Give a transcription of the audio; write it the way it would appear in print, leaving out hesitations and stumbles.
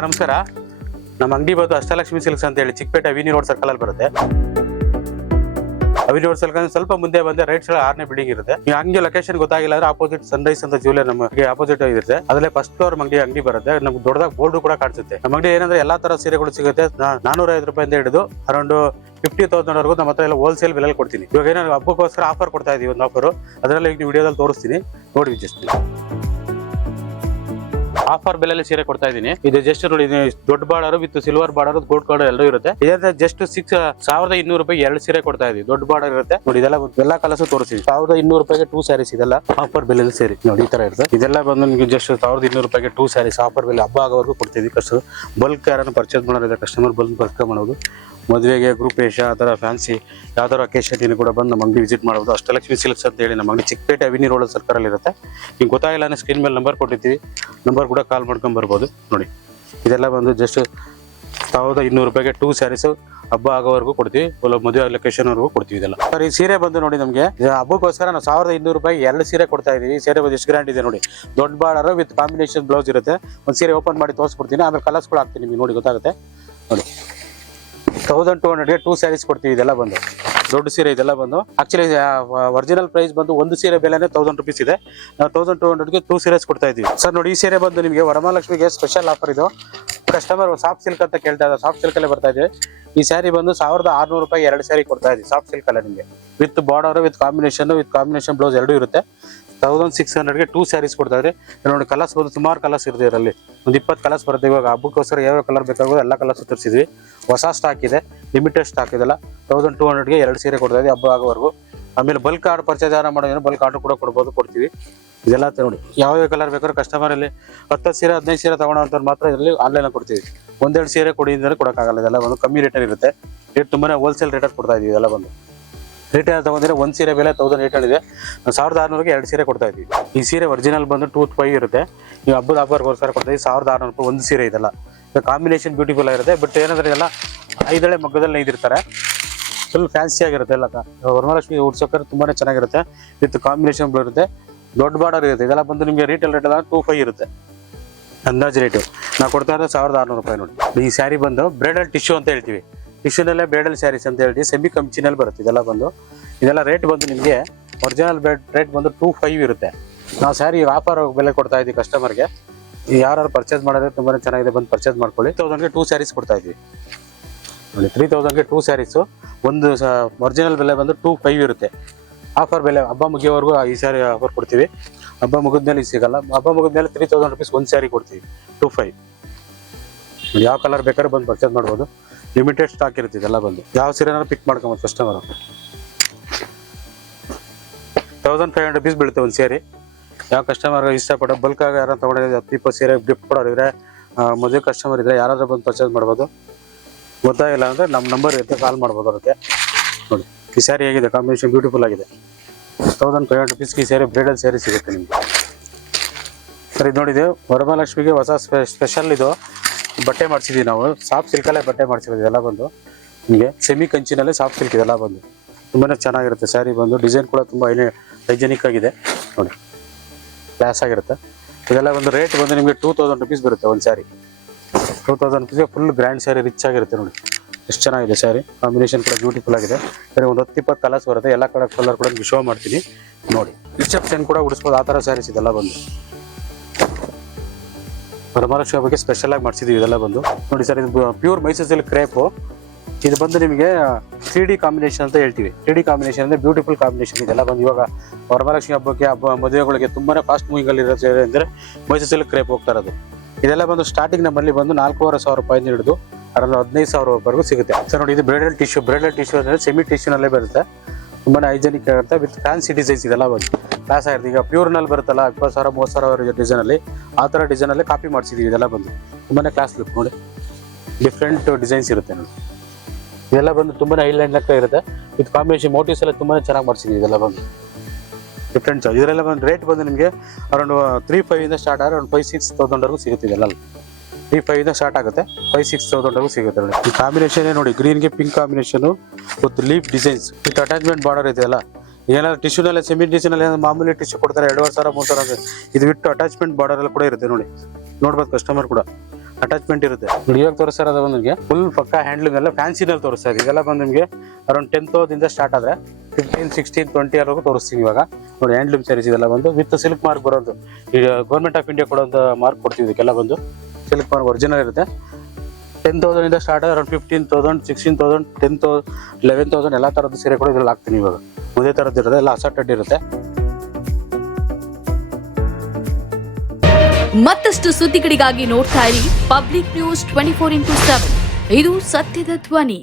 ನಮಸ್ಕಾರ. ನಮ್ಮ ಅಂಗಡಿ ಬಂದು ಅಷ್ಟಲಕ್ಷ್ಮಿ ಸಿಲ್ಕ್ಸ್ ಅಂತ ಹೇಳಿ ಚಿಕ್ಕಪೇಟೆ ಅವಿನಿ ರೋಡ್ ಸರ್ಕಲ್ ಅಲ್ಲಿ ಬರುತ್ತೆ. ಅವಿನಿ ರೋಡ್ ಸರ್ಕಲ್ ಸ್ವಲ್ಪ ಮುಂದೆ ಬಂದ್ರೆ ರೈಟ್ ಸೈಡ್ 6ನೇ ಬಿಲ್ಡಿಂಗ್ ಇರುತ್ತೆ. ಈ ಅಂಗಡಿ ಲೊಕೇಶನ್ ಗೊತ್ತಾಗಿಲ್ಲ ಅಂದ್ರೆ ಆಪೋಸಿಟ್ ಸನ್ರೈಸ್ ಅಂತ ಜ್ಯುವೆಲರ್ ನಮಗೆ ಆಪೋಸಿಟ್ ಇರುತ್ತೆ. ಅದಲ್ಲೇ ಫಸ್ಟ್ ಫ್ಲೋರ್ ಅಂಗಡಿ ಬರುತ್ತೆ. ನಮ್ಗೆ ದೊಡ್ಡದಾಗಿ ಬೋರ್ಡ್ ಕೂಡ ಕಾಣಿಸುತ್ತೆ. ನಮ್ಮ ಅಂಗಡಿ ಏನಂದ್ರೆ ಎಲ್ಲಾ ತರ ಸೀರೆಗಳು ಸಿಗುತ್ತೆ. 450 ರೂಪಾಯಿಂದ ಹಿಡಿದು ಅರೌಂಡ್ 50,000 ವರೆಗೂ ನಮ್ಮ ಹತ್ರ ಎಲ್ಲ ಹೋಲ್ಸೇಲ್ ಬೆಲೆ ಕೊಡ್ತೀನಿ. ಇವಾಗ ಏನಾದ್ರು ಹಬ್ಬಕ್ಕೋಸ್ಕರ ಆಫರ್ ಕೊಡ್ತಾ ಇದೀವಿ, ಒಂದು ಆಫರ್. ಅದರಲ್ಲಿ ಈಗ ವಿಡಿಯೋದಲ್ಲಿ ತೋರಿಸ್ತೀನಿ, ನೋಡಿ ವಿಚಾರಿಸ್ತೀನಿ. ಆಫರ್ ಬೆಲೆಯಲ್ಲಿ ಸೀರೆ ಕೊಡ್ತಾ ಇದೀನಿ. ಇದು ಜಸ್ಟ್ ನೋಡಿ, ದೊಡ್ಡ border with silver border, gold card ಎಲ್ಲರೂ ಇರುತ್ತೆ. ಇದೇ ಜಸ್ಟ್ 1,200 ರೂಪಾಯಿ 2 ಸೀರೆ ಕೊಡ್ತಾ ಇದೀವಿ. ದೊಡ್ಡ ಬಾರ್ಡರ್ ಇರುತ್ತೆ ನೋಡಿ. ಇದೆಲ್ಲ ಎಲ್ಲಾ ಕಲರ್ಸ್ ತೋರಿಸ್ತೀವಿ. 1,200 ರೂಪಾಯಿಗೆ 2 ಸ್ಯಾರೀಸ್. ಇದೆಲ್ಲ ಆಫರ್ ಬೆಲೆಯಲ್ಲಿ ಸೇರಿ ನೋಡಿ, ಈ ತರ ಇರುತ್ತೆ. ಇದೆಲ್ಲ ಬಂದು ನಿಮಗೆ ಜಸ್ಟ್ 1,200 ರೂಪಾಯಿಗೆ 2 ಸ್ಯಾರೀಸ್ ಆಫರ್ ಬೆಲೆ. ಹಬ್ಬ ಆಗೋವರೆಗೂ ಕೊಡ್ತೀವಿ. ಕಸ್ಟಮರ್ ಬಲ್ಕ್ ಯಾರನ್ನು ಪರ್ಚೇಸ್ ಮಾಡೋದಿದೆ, ಕಸ್ಟಮರ್ ಬಲ್ಕ್ ಪರ್ಚೇಸ್ ಮಾಡೋದು, ಮದುವೆಗೆ, ಗ್ರೂಪ್ ವೇಷ, ಆ ಥರ ಫ್ಯಾನ್ಸಿ ಯಾವ್ದಾರ ಅಕೇಶನ್ ಕೂಡ ಬಂದು ನಮ್ಮ ಅಂಗಡಿ ವಿಸಿಟ್ ಮಾಡ್ಬೋದು. ಅಷ್ಟಲಕ್ಷ್ಮಿ ಸಿಲ್ಕ್ಸ್ ಅಂತ ಹೇಳಿ ನಮ್ಮ ಅಂಗಡಿ ಚಿಕ್ಕಪೇಟೆ ಅವಿನಿ ರೋಡ್ ಸರ್ಕಲ್ ಅಲ್ಲಿ ಇರುತ್ತೆ. ಈಗ ಗೊತ್ತಾಗಿಲ್ಲ ಅಂದ್ರೆ ಸ್ಕ್ರೀನ್ ಮೇಲೆ ನಂಬರ್ ಕೊಟ್ಟಿರ್ತೀವಿ, ನಂಬರ್ ಕೂಡ ಕಾಲ್ ಮಾಡ್ಕೊಂಡ್ ಬರ್ಬೋದು. ನೋಡಿ, ಇದೆಲ್ಲ ಬಂದು ಜಸ್ಟ್ 1,200 ರೂಪಾಯಿಗೆ 2 ಸ್ಯಾರೀಸ್ ಹಬ್ಬ ಆಗೋವರೆಗೂ ಕೊಡ್ತೀವಿ. ಮದುವೆ ಲೊಕೇಶನ್ ವರೆಗೂ ಕೊಡ್ತೀವಿ. ಇದೆಲ್ಲ ಸರ್, ಈ ಸೀರೆ ಬಂದು ನೋಡಿ, ನಮಗೆ ಹಬ್ಬಕ್ಕೋಸ್ಕರ ನಾವು 1,200 ರೂಪಾಯಿ 2 ಸೀರೆ ಕೊಡ್ತಾ ಇದೀವಿ. ಈ ಸೀರೆ ಬಂದು ಎಷ್ಟು ಗ್ರ್ಯಾಂಡ್ ಇದೆ ನೋಡಿ. ದೊಡ್ಡ ಬಾರ್ಡರ್ ವಿತ್ ಕಾಂಬಿನೇಷನ್ ಬ್ಲೌಸ್ ಇರುತ್ತೆ. ಒಂದು ಸೀರೆ ಓಪನ್ ಮಾಡಿ ತೋರಿಸ್ಬಿಡ್ತೀನಿ, ಆಮೇಲೆ ಕಲರ್ಸ್ ಕೂಡ ಹಾಕ್ತೀನಿ ನಿಮಗೆ, ನೋಡಿ ಗೊತ್ತಾಗುತ್ತೆ. ನೋಡಿ, 1,200ಗೆ 2 ಸ್ಯಾರೀಸ್ ಕೊಡ್ತೀವಿ. ಇದೆಲ್ಲ ಬಂದು ದೊಡ್ಡ ಸೀರೆ. ಇದೆಲ್ಲ ಬಂದು ಆಕ್ಚುಲಿ ಒರಿಜಿನಲ್ ಪ್ರೈಸ್ ಬಂದು ಒಂದು ಸೀರೆ ಬೆಲೆನೇ 1,000 ರೂಪೀಸ್ ಇದೆ. ನಾವು 1,200ಗೆ 2 ಸೀರೆಸ್ ಕೊಡ್ತಾ ಇದೀವಿ. ಸರ್ ನೋಡಿ, ಈ ಸೀರೆ ಬಂದು ನಿಮಗೆ ವರಮಹಾಲಕ್ಷ್ಮಿಗೆ ಸ್ಪೆಷಲ್ ಆಫರ್. ಇದು ಕಸ್ಟಮರ್ ಸಾಫ್ಟ್ ಸಿಲ್ಕ್ ಅಂತ ಕೇಳ್ತಾ ಇದ್ದಾರೆ, ಸಾಫ್ಟ್ ಸಿಲ್ಕ್ ಅಲ್ಲೇ ಬರ್ತಾ ಇದೆ. ಈ ಸ್ಯಾರಿ ಬಂದು 1,600 ರೂಪಾಯಿ 2 ಸ್ಯಾರಿ ಕೊಡ್ತಾ ಇದೀವಿ. ಸಾಫ್ಟ್ ಸಿಲ್ಕ್ ಅಲ್ಲ ನಿಮಗೆ, with border with combination blouse ಎರಡೂ ಇರುತ್ತೆ. 1,600ಗೆ 2 ಸ್ಯಾರೀಸ್ ಕೊಡ್ತಾ ಇದ್ರಿ. ನೋಡಿ, ಕಲರ್ಸ್ ಬಂದು ಸುಮಾರು ಕಲರ್ಸ್ ಇರುತ್ತೆ. ಇದರಲ್ಲಿ ಒಂದು 20 ಕಲರ್ಸ್ ಬರುತ್ತೆ. ಇವಾಗ ಹಬ್ಬಕ್ಕೋಸ್ಕರ ಯಾವ ಕಲರ್ ಬೇಕಾಗೋದು ಎಲ್ಲ ಕಲರ್ಸ್ ತರಿಸಿದ್ವಿ. ಹೊಸ ಸ್ಟಾಕ್ ಇದೆ, ಲಿಮಿಟೆಡ್ ಸ್ಟಾಕ್ ಇದೆಲ್ಲ. 1,200ಗೆ 2 ಸೀರೆ ಕೊಡ್ತಾ ಇದ್ದೀವಿ ಹಬ್ಬ ಆಗೋವರೆಗೂ. ಆಮೇಲೆ ಬಲ್ಕ್ ಆರ್ಡರ್ ಪರ್ಚೇಸ್ ಮಾಡೋದು, ಬಲ್ಕ್ ಆರ್ಡರ್ ಕೂಡ ಕೊಡ್ತೀವಿ. ಇದೆಲ್ಲ ನೋಡಿ, ಯಾವ ಕಲರ್ ಬೇಕಾದ್ರೂ ಕಸ್ಟಮರ್ ಅಲ್ಲಿ 10 ಸೀರೆ 15 ಸೀರೆ ತಗೊಳ್ಳೋಂಥವ್ರು ಮಾತ್ರ ಇದರಲ್ಲಿ ಆನ್ಲೈನ್ ಕೊಡ್ತೀವಿ. 1-2 ಸೀರೆ ಕೊಡಿ ಅಂದರೆ ಕೊಡೋಕ್ಕಾಗಲ್ಲ. ಇದೆಲ್ಲ ಒಂದು ಕಮ್ಮಿ ರೇಟಲ್ಲಿ ಇರುತ್ತೆ. ರೇಟ್ ತುಂಬಾನೇ ಹೋಲ್ಸೇಲ್ ರೇಟಲ್ಲಿ ಕೊಡ್ತಾ ಇದೀವಿ. ಇದೆಲ್ಲ ಬಂದು ರಿಟೇಲ್ ತಗೊಂಡ್ರೆ 1 ಸೀರೆ ಬೆಲೆ 1,800 ಇದೆ. 1,600ಗೆ 2 ಸೀರೆ ಕೊಡ್ತಾ ಇದೀವಿ. ಈ ಸೀರೆ ಒರಿಜಿನಲ್ ಬಂದು 2,500 ಇರುತ್ತೆ. ನೀವು ಹಬ್ಬದ ಆಫರ್ಗೋಸ್ಕರ ಕೊಡ್ತಾ ಇದೀವಿ. 1,600 ರೂಪಾಯಿ 1 ಸೀರೆ. ಇದೆಲ್ಲ ಕಾಂಬಿನೇಷನ್ ಬ್ಯೂಟಿಫುಲ್ ಆಗಿರುತ್ತೆ. ಬಟ್ ಏನಂದ್ರೆ ಎಲ್ಲ 5 ಎಳೆ ಮಗ್ಗದಲ್ಲಿ ನೇಯ್ದಿರ್ತಾರೆ. ಫುಲ್ ಫ್ಯಾನ್ಸಿ ಆಗಿರುತ್ತೆ. ಎಲ್ಲ ವರಮಹಾಲಕ್ಷ್ಮಿ ಉಡ್ಸೋಕೆ ತುಂಬಾನೇ ಚೆನ್ನಾಗಿರುತ್ತೆ. ವಿತ್ ಕಾಂಬಿನೇಷನ್ ಇರುತ್ತೆ. ದೊಡ್ಡ ಬಾರ್ಡರ್ ಇರುತ್ತೆ. ಇದೆಲ್ಲ ಬಂದು ನಿಮಗೆ ರಿಟೇಲ್ ರೇಟ್ 2,500 ಇರುತ್ತೆ ಅಂದಾಜು ರೇಟು. ನಾವು ಕೊಡ್ತಾ ಇರೋದು 1,600 ರೂಪಾಯಿ. ನೋಡಿ, ಈ ಸ್ಯಾರಿ ಬಂದು ಬ್ರೈಡಲ್ ಟಿಶ್ಯೂ ಅಂತ ಹೇಳ್ತೀವಿ. ಟಿಶ್ಯೂನಲ್ಲೇ ಬ್ರೈಡಲ್ ಸ್ಯಾರೀಸ್ ಅಂತ ಹೇಳ್ತೀವಿ. ಸೆಮಿ ಕಂಚಿನಲ್ಲಿ ಬರುತ್ತೆ. ಇದೆಲ್ಲ ರೇಟ್ ಬಂದು ನಿಮಗೆ ಒರಿಜಿನಲ್ ರೇಟ್ ಬಂದು 2,500 ಇರುತ್ತೆ. ನಾವು ಸ್ಯಾರಿ ಆಫರ್ ಬೆಲೆ ಕೊಡ್ತಾ ಇದ್ದೀವಿ ಕಸ್ಟಮರ್ಗೆ. ಯಾರು ಪರ್ಚೇಸ್ ಮಾಡಿದ್ರೆ ತುಂಬಾ ಚೆನ್ನಾಗಿದೆ, ಬಂದು ಪರ್ಚೇಸ್ ಮಾಡ್ಕೊಳ್ಳಿ. 3,000ಗೆ 2 ಸ್ಯಾರೀಸ್ ಕೊಡ್ತಾ ಇದ್ವಿ. ನೋಡಿ, 3,000ಗೆ 2 ಸ್ಯಾರೀಸು. ಒಂದು ಒರಿಜಿನಲ್ ಬೆಲೆ ಬಂದು 2,500 ಇರುತ್ತೆ. ಆಫರ್ ಬೆಲೆ ಹಬ್ಬ ಮುಗಿಯೋವರೆಗೂ ಈ ಸ್ಯಾರಿ ಆಫರ್ ಕೊಡ್ತೀವಿ. ಹಬ್ಬ ಮುಗಿದ್ಮೇಲೆ ಸಿಗಲ್ಲ. ಹಬ್ಬ ಮುಗಿದ್ಮೇಲೆ 3,000 ರೂಪೀಸ್ 1 ಸ್ಯಾರಿ ಕೊಡ್ತೀವಿ. 2,500. ಯಾವ ಕಲರ್ ಬೇಕಾದ್ರೂ ಬಂದು ಪರ್ಚೇಸ್ ಮಾಡ್ಬೋದು. ಲಿಮಿಟೆಡ್ ಸ್ಟಾಕ್ ಇರುತ್ತೆ. ಇದೆಲ್ಲ ಬಂದು ಯಾವ ಸೀರೆನಾದ್ರು ಪಿಕ್ ಮಾಡ್ಕೊಬೋದು ಕಸ್ಟಮರ್. 1,500 ರೂಪೀಸ್ ಬೀಳುತ್ತೆ ಒಂದು ಸೇರಿ. ಯಾವ ಕಸ್ಟಮರ್ ಇಷ್ಟಪಟ್ಟು ಬಲ್ಕ್ ಆಗಿ ಯಾರು ತೊಗೊಂಡಿದ್ರೆ 10-20 ಸೀರೆ ಗಿಫ್ಟ್ ಕೊಡೋರಿದ್ರೆ, ಮದುವೆ ಕಸ್ಟಮರ್ ಇದ್ರೆ ಯಾರಾದ್ರೂ ಬಂದು ಪರ್ಚೇಸ್ ಮಾಡ್ಬೋದು. ಗೊತ್ತಾಗಿಲ್ಲ ಅಂದರೆ ನಮ್ಮ ನಂಬರ್ ಇರುತ್ತೆ, ಕಾಲ್ ಮಾಡ್ಬೋದು ಅದಕ್ಕೆ. ನೋಡಿ, ಈ ಸ್ಯಾರಿ ಹೇಗಿದೆ, ಕಾಂಬಿನೇಷನ್ ಬ್ಯೂಟಿಫುಲ್ ಆಗಿದೆ. 1,500 ರೂಪೀಸ್ಗೆ ಈ ಸ್ಯಾರಿ ಬ್ರೈಡಲ್ ಸ್ಯಾರಿ ಸಿಗುತ್ತೆ ನಿಮಗೆ. ಸರ್, ಇದು ನೋಡಿದೆ ವರಮಹಾಲಕ್ಷ್ಮಿಗೆ ಹೊಸ ಸ್ಪೆಷಲ್ ಇದು ಬಟ್ಟೆ ಮಾಡಿಸಿದ್ವಿ ನಾವು. ಸಾಫ್ಟ್ ಸಿಲ್ಕಲ್ಲೇ ಬಟ್ಟೆ ಮಾಡಿಸಿರೋದು. ಇದೆಲ್ಲ ಬಂದು ನಿಮಗೆ ಸೆಮಿ ಕಂಚಿನಲ್ಲೇ ಸಾಫ್ಟ್ ಸಿಲ್ಕ್. ಇದೆಲ್ಲ ಬಂದು ತುಂಬಾ ಚೆನ್ನಾಗಿರುತ್ತೆ. ಸ್ಯಾರಿ ಬಂದು ಡಿಸೈನ್ ಕೂಡ ತುಂಬ ಹೈಜೆನಿಕ್ ಆಗಿದೆ. ನೋಡಿ, ಕ್ಲಾಸ್ ಆಗಿರುತ್ತೆ. ಇದೆಲ್ಲ ಒಂದು ರೇಟ್ ಬಂದು ನಿಮಗೆ 2,000 ರೂಪೀಸ್ ಬರುತ್ತೆ ಒಂದು ಸ್ಯಾರಿ. 2,000 ರೂಪೀಸ್ಗೆ ಫುಲ್ ಗ್ರ್ಯಾಂಡ್ ಸ್ಯಾರಿ, ರಿಚ್ ಆಗಿರುತ್ತೆ. ನೋಡಿ ಎಷ್ಟು ಚೆನ್ನಾಗಿದೆ ಸ್ಯಾರಿ. ಕಾಂಬಿನೇಷನ್ ಕೂಡ ಬ್ಯೂಟಿಫುಲ್ ಆಗಿದೆ. ಸರಿ, ಒಂದು 10-20 ಕಲರ್ಸ್ ಬರುತ್ತೆ. ಎಲ್ಲ ಕಲರ್ ಕೂಡ ನಿಮಗೆ ಶೋ ಮಾಡ್ತೀನಿ ನೋಡಿ. ರಿಸೆಪ್ಷನ್ ಕೂಡ ಉಡಿಸ್ಬೋದು. ಆ ಥರ ಸ್ಯಾರೀಸ್ ಇದೆಲ್ಲ ಬಂದು ವರಮಹಾಲಕ್ಷ್ಮಿ ಬಗ್ಗೆ ಸ್ಪೆಷಲ್ ಆಗಿ ಮಾಡಿಸಿದೀವಿ. ಇದೆಲ್ಲ ಬಂದು ನೋಡಿ ಸರ್, ಇದು ಪ್ಯೂರ್ ಮೈಸೂರು ಸಿಲ್ಕ್ ಕ್ರೇಪು. ಇದು ಬಂದು ನಿಮಗೆ 3D ಕಾಂಬಿನೇಷನ್ ಅಂತ ಹೇಳ್ತೀವಿ. 3D ಕಾಂಬಿನೇಷನ್ ಅಂದರೆ ಬ್ಯೂಟಿಫುಲ್ ಕಾಂಬಿನೇಷನ್. ಇದೆಲ್ಲ ಬಂದು ಇವಾಗ ವರಮಹಾಲಕ್ಷ್ಮಿ ಹಬ್ಬಕ್ಕೆ, ಮದುವೆಗಳಿಗೆ ತುಂಬಾನೇ ಫಾಸ್ಟ್ ಮೂವಿಂಗ್ ಅಲ್ಲಿ ಇರೋ ಸೀರೆ ಅಂದರೆ ಮೈಸೂರು ಸಿಲ್ಕ್ ಕ್ರೇಪ್ ಹೋಗ್ತಾ ಇರೋದು. ಇದೆಲ್ಲ ಬಂದು ಸ್ಟಾರ್ಟಿಂಗ್ ನಮ್ಮಲ್ಲಿ ಬಂದು 4,500 ರೂಪಾಯಿಂದ ಹಿಡಿದು ಅರೌಂಡ್ 15,000 ರೂಪಾಯಿವರೆಗೂ ಸಿಗುತ್ತೆ. ಸರ್ ನೋಡಿ, ಇದು ಬ್ರೈಡಲ್ ಟಿಶ್ಯೂ ಅಂದರೆ ಸೆಮಿ ಟಿಶ್ಯೂನಲ್ಲೇ ಬರುತ್ತೆ. ತುಂಬಾ ಹೈಜೆನಿಕ್ ಆಗುತ್ತೆ. With fancy designs. ಇದೆಲ್ಲ ಬಂದು ಕ್ಲಾಸ್ ಆಗಿರುತ್ತೆ. ಈಗ ಪ್ಯೂರ್ನಲ್ಲಿ ಬರುತ್ತಲ್ಲ 20,000-30,000 ಡಿಸೈನಲ್ಲಿ, ಆ ಥರ ಡಿಸೈನಲ್ಲಿ ಕಾಪಿ ಮಾಡಿಸಿದೀವಿ. ಇದೆಲ್ಲ ಬಂದು ತುಂಬಾ ಕ್ಲಾಸ್ ಲುಕ್. ನೋಡಿ, ಡಿಫ್ರೆಂಟ್ ಡಿಸೈನ್ಸ್ ಇರುತ್ತೆ ನೋಡಿ. ಇದೆಲ್ಲ ಬಂದು ತುಂಬಾ ಹೈಲೈಟ್ ಲೆಕ್ಕ ಇರುತ್ತೆ. ವಿತ್ ಕಾಂಬಿನೇಷನ್ ಮೋಟಿವ್ಸ್ ಎಲ್ಲ ತುಂಬಾ ಚೆನ್ನಾಗಿ ಮಾಡಿಸಿದೀವಿ. ಇದೆಲ್ಲ ಬಂದು ಡಿಫ್ರೆಂಟ್. ಇದರೆಲ್ಲ ಬಂದು ರೇಟ್ ಬಂದು ನಿಮಗೆ ಅರೌಂಡ್ 3,500 ಸ್ಟಾರ್ಟ್ ಆದ್ರೆ ಅರೌಂಡ್ 5,000-6,000 ವರೆಗೂ ಸಿಗುತ್ತೆ. ಇದೆಲ್ಲ 3,500 ಸ್ಟಾರ್ಟ್ ಆಗುತ್ತೆ. 5,000-6,000 ವರೆಗೂ ಸಿಗುತ್ತೆ ನೋಡಿ. ಈ ಕಾಂಬಿನೇಷನ್ ನೋಡಿ, ಗ್ರೀನ್ಗೆ pink combination with leaf designs with attachment border ಇದೆ. ಅಲ್ಲ ಏನಾದ್ರು ಟಿಶ್ಯೂನಲ್ಲೇ ಸೆಮಿ ಟಿಶ್ಯೂನಲ್ಲಿ ಮಾಮೂಲಿ ಟಿಶ್ಯೂ ಕೊಡ್ತಾರೆ 2,500-3,000. ಇದು ಬಿಟ್ಟು ಅಟ್ಯಾಚ್ಮೆಂಟ್ ಬಾರ್ಡರ್ ಎಲ್ಲ ಕೂಡ ಇರುತ್ತೆ. ನೋಡಿ, ನೋಡ್ಬೋದು ಕಸ್ಟಮರ್ ಕೂಡ ಅಟ್ಯಾಚ್ಮೆಂಟ್ ಇರುತ್ತೆ. ನೋಡಿ ಇವಾಗ ತೋರಿಸ್ತಾ ಇರೋದು ನಿಮಗೆ ಫುಲ್ ಪಕ್ಕ ಹ್ಯಾಂಡ್ಲೂಮ್ ಎಲ್ಲ ಫ್ಯಾನ್ಸಿನಲ್ಲಿ ತೋರಿಸ್ತಾ ಇದೆ. ಇದೆಲ್ಲ ಬಂದು ನಿಮಗೆ ಅರೌಂಡ್ 10,000 ಸ್ಟಾರ್ಟ್ ಆದ್ರೆ 15, 16, 20 ವರೆಗೂ ತೋರಿಸ್ತೀವಿ. ಇವಾಗ ನೋಡಿ ಹ್ಯಾಂಡ್ಲೂಮ್ ಸ್ಯಾರೀಸ್ ಇದೆಲ್ಲ ಬಂದು ವಿತ್ ಸಿಲ್ಕ್ ಮಾರ್ಕ್ ಬರೋದು. ಈಗ ಗೌರ್ಮೆಂಟ್ ಆಫ್ ಇಂಡಿಯಾ ಕೊಡೋಂಥ ಮಾರ್ಕ್ ಕೊಡ್ತೀವಿ ಇದಕ್ಕೆಲ್ಲ ಬಂದು ಸಿಲ್ಕ್ ಮಾರ್ಕ್ ಒರಿಜಿನಲ್ ಇರುತ್ತೆ. 10,000 ಸ್ಟಾರ್ಟ್ ಆದ್ರೆ ಅರೌಂಡ್ 15,000, 16,000, 10,000, 11,000 ಎಲ್ಲ ಥರದ್ದು ಸೀರೆ ಕೂಡ ಇದ್ರಲ್ಲಿ ಹಾಕ್ತೀನಿ. ಇವಾಗ ಒಂದೇ ಥರದ್ದು ಇರುತ್ತೆ, ಎಲ್ಲ ಅಸಾರ್ಟೆಡ್ ಇರುತ್ತೆ. ಮತ್ತಷ್ಟು ಸುದ್ದಿಗಳಿಗಾಗಿ ನೋಡ್ತಾ ಇರಿ ಪಬ್ಲಿಕ್ ನ್ಯೂಸ್ 24x7. ಇದು ಸತ್ಯದ ಧ್ವನಿ.